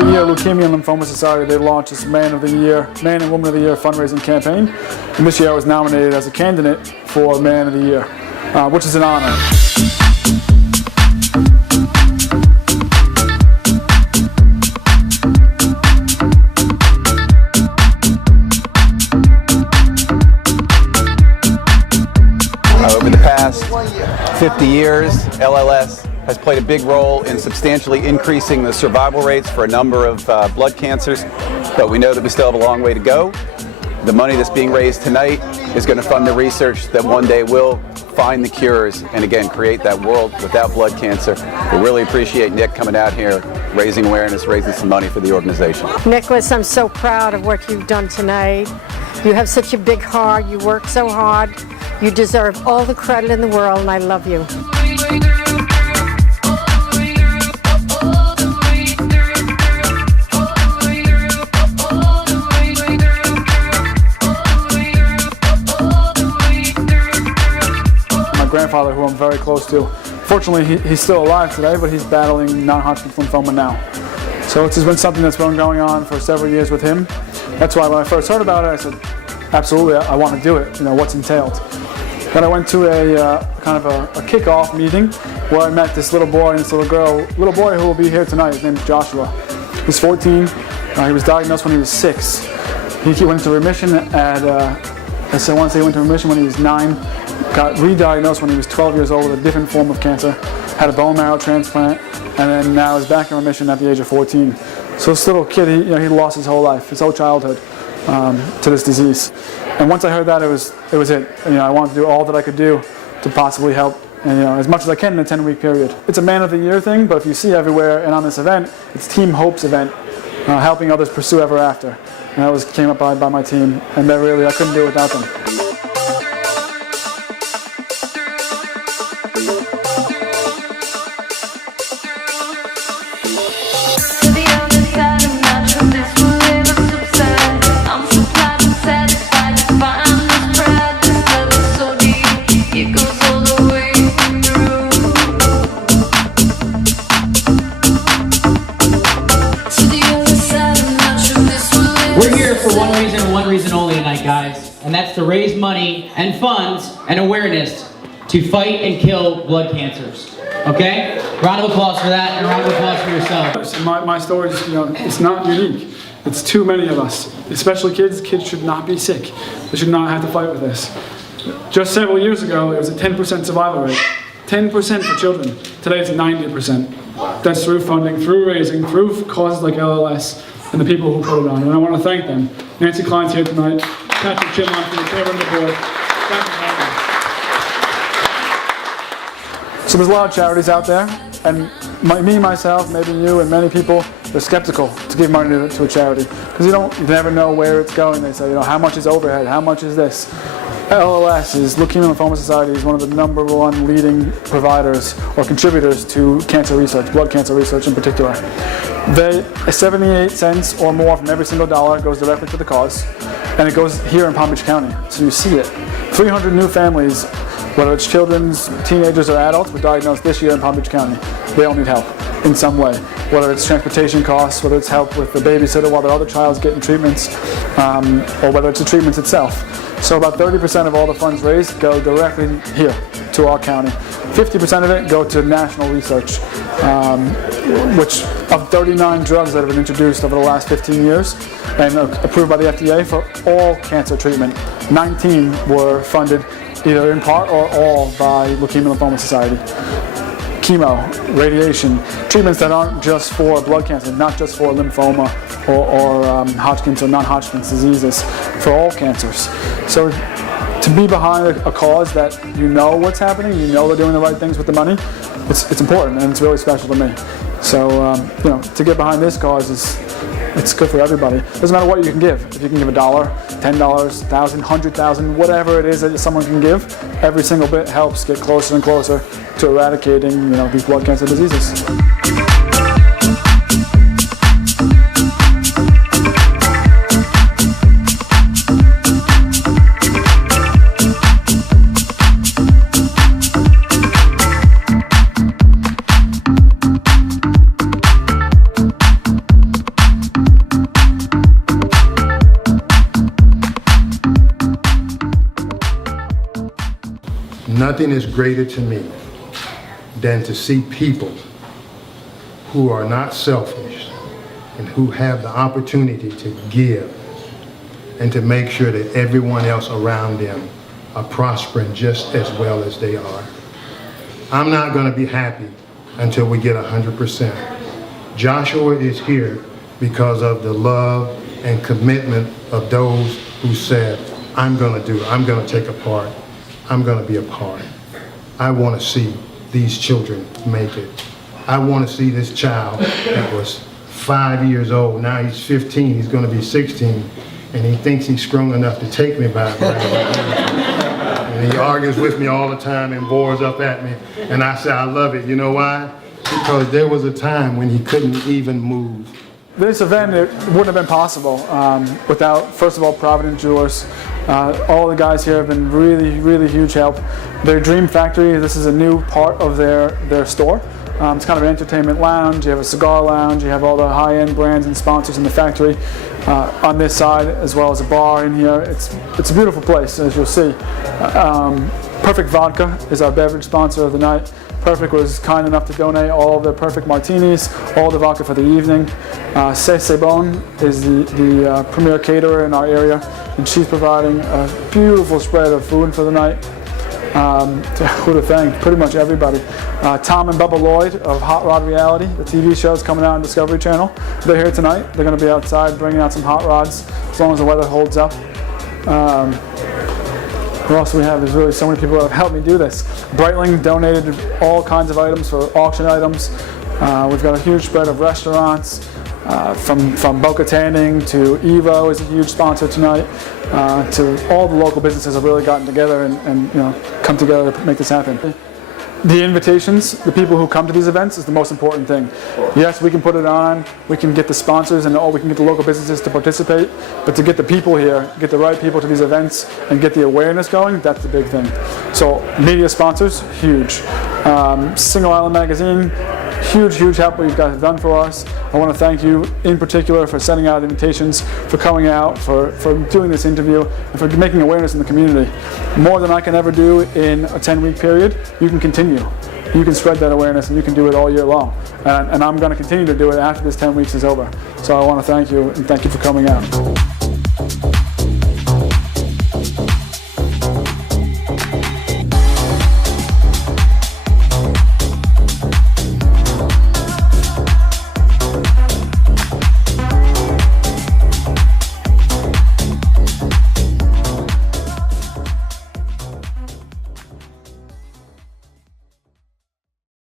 Every year, Leukemia and Lymphoma Society, they launch this Man and Woman of the Year fundraising campaign. And this year I was nominated as a candidate for Man of the Year, which is an honor. Over the past 50 years, LLS has played a big role in substantially increasing the survival rates for a number of blood cancers, but we know that we still have a long way to go. The money that's being raised tonight is going to fund the research that one day will find the cures and again create that world without blood cancer. We really appreciate Nick coming out here, raising awareness, raising some money for the organization. Nicholas, I'm so proud of what you've done tonight. You have such a big heart, you work so hard. You deserve all the credit in the world, and I love you. My grandfather, who I'm very close to, fortunately he's still alive today, but he's battling non-Hodgkin's lymphoma now. So it's just been something that's been going on for several years with him. That's why when I first heard about it, I said, absolutely, I want to do it, you know, what's entailed. Then I went to a kind of a kickoff meeting where I met this little boy and this little boy who will be here tonight. His name is Joshua. He's 14. He was diagnosed when he was 6. He went into remission at, I want to say he went into remission when he was 9. Got re-diagnosed when he was 12 years old with a different form of cancer. Had a bone marrow transplant, and then now is back in remission at the age of 14. So this little kid, he lost his whole life, his whole childhood to this disease. And once I heard that, it was it. You know, I wanted to do all that I could do to possibly help, and you know, as much as I can in a 10-week period. It's a Man of the Year thing, but if you see everywhere and on this event, it's Team Hope's event, helping others pursue ever after. And that came up by my team, and I couldn't do it without them. We're here for one reason and one reason only tonight, guys, and that's to raise money and funds and awareness to fight and kill blood cancers. Okay? Round of applause for that, and a round of applause for yourself. My story, you know, it's not unique. It's too many of us, especially kids. Kids should not be sick. They should not have to fight with this. Just several years ago, it was a 10% survival rate. 10% for children. Today it's 90%. That's through funding, through raising, through causes like LLS, and the people who put it on. And I want to thank them. Nancy Klein's here tonight. Patrick Chimon from the chairman of the board. So there's a lot of charities out there, and me, myself, maybe you, and many people, they're skeptical to give money to a charity because you never know where it's going. They say, you know, how much is overhead? How much is this? LLS is Leukemia and Lymphoma Society is one of the #1 leading providers or contributors to cancer research, blood cancer research in particular. 78 cents or more from every single dollar goes directly to the cause, and it goes here in Palm Beach County, so you see it. 300 new families, whether it's children, teenagers, or adults, were diagnosed this year in Palm Beach County. They all need help in some way, whether it's transportation costs, whether it's help with the babysitter while their other child's getting treatments, or whether it's the treatments itself. So about 30% of all the funds raised go directly here to our county. 50% of it go to national research, which of 39 drugs that have been introduced over the last 15 years and approved by the FDA for all cancer treatment, 19 were funded either in part or all by Leukemia and Lymphoma Society. Chemo, radiation, treatments that aren't just for blood cancer, not just for lymphoma or Hodgkin's or non-Hodgkin's diseases, for all cancers. So to be behind a cause that you know what's happening, you know they're doing the right things with the money, it's important and it's really special to me. So you know, to get behind this cause it's good for everybody. It doesn't matter what you can give. If you can give $1, $10, $1,000, $100,000, whatever it is that someone can give, every single bit helps get closer and closer to eradicating, you know, these blood cancer diseases. Nothing is greater to me than to see people who are not selfish and who have the opportunity to give and to make sure that everyone else around them are prospering just as well as they are. I'm not going to be happy until we get 100%. Joshua is here because of the love and commitment of those who said, I'm going to take a part. I'm going to be a part. I want to see these children make it. I want to see this child that was 5 years old, now he's 15, he's going to be 16, and he thinks he's strong enough to take me by the And he argues with me all the time and bores up at me. And I say, I love it. You know why? Because there was a time when he couldn't even move. This event, it wouldn't have been possible without, first of all, Providence Jewelers. All the guys here have been really, really huge help. Their Dream Factory, this is a new part of their store. It's kind of an entertainment lounge, you have a cigar lounge, you have all the high-end brands and sponsors in the factory on this side, as well as a bar in here. It's a beautiful place, as you'll see. Perfect Vodka is our beverage sponsor of the night. Perfect was kind enough to donate all of the Perfect martinis, all the vodka for the evening. C'est Bon is the premier caterer in our area, and she's providing a beautiful spread of food for the night. Who to thank? Pretty much everybody. Tom and Bubba Lloyd of Hot Rod Reality, the TV show's coming out on Discovery Channel. They're here tonight. They're going to be outside bringing out some hot rods as long as the weather holds up. Who else we have? There's really so many people that have helped me do this. Breitling donated all kinds of items for auction items. We've got a huge spread of restaurants. From Boca Tanning to Evo is a huge sponsor tonight. To all the local businesses have really gotten together and come together to make this happen. The invitations, the people who come to these events is the most important thing. Yes, we can put it on, we can get the sponsors and we can get the local businesses to participate, but to get the people here, get the right people to these events and get the awareness going, that's the big thing. So media sponsors, huge. Single Island Magazine, huge help what you guys have done for us. I want to thank you in particular for sending out invitations, for coming out, for doing this interview, and for making awareness in the community. More than I can ever do in a 10-week period, you can continue. You can spread that awareness and you can do it all year long. And I'm going to continue to do it after this 10 weeks is over. So I want to thank you and thank you for coming out.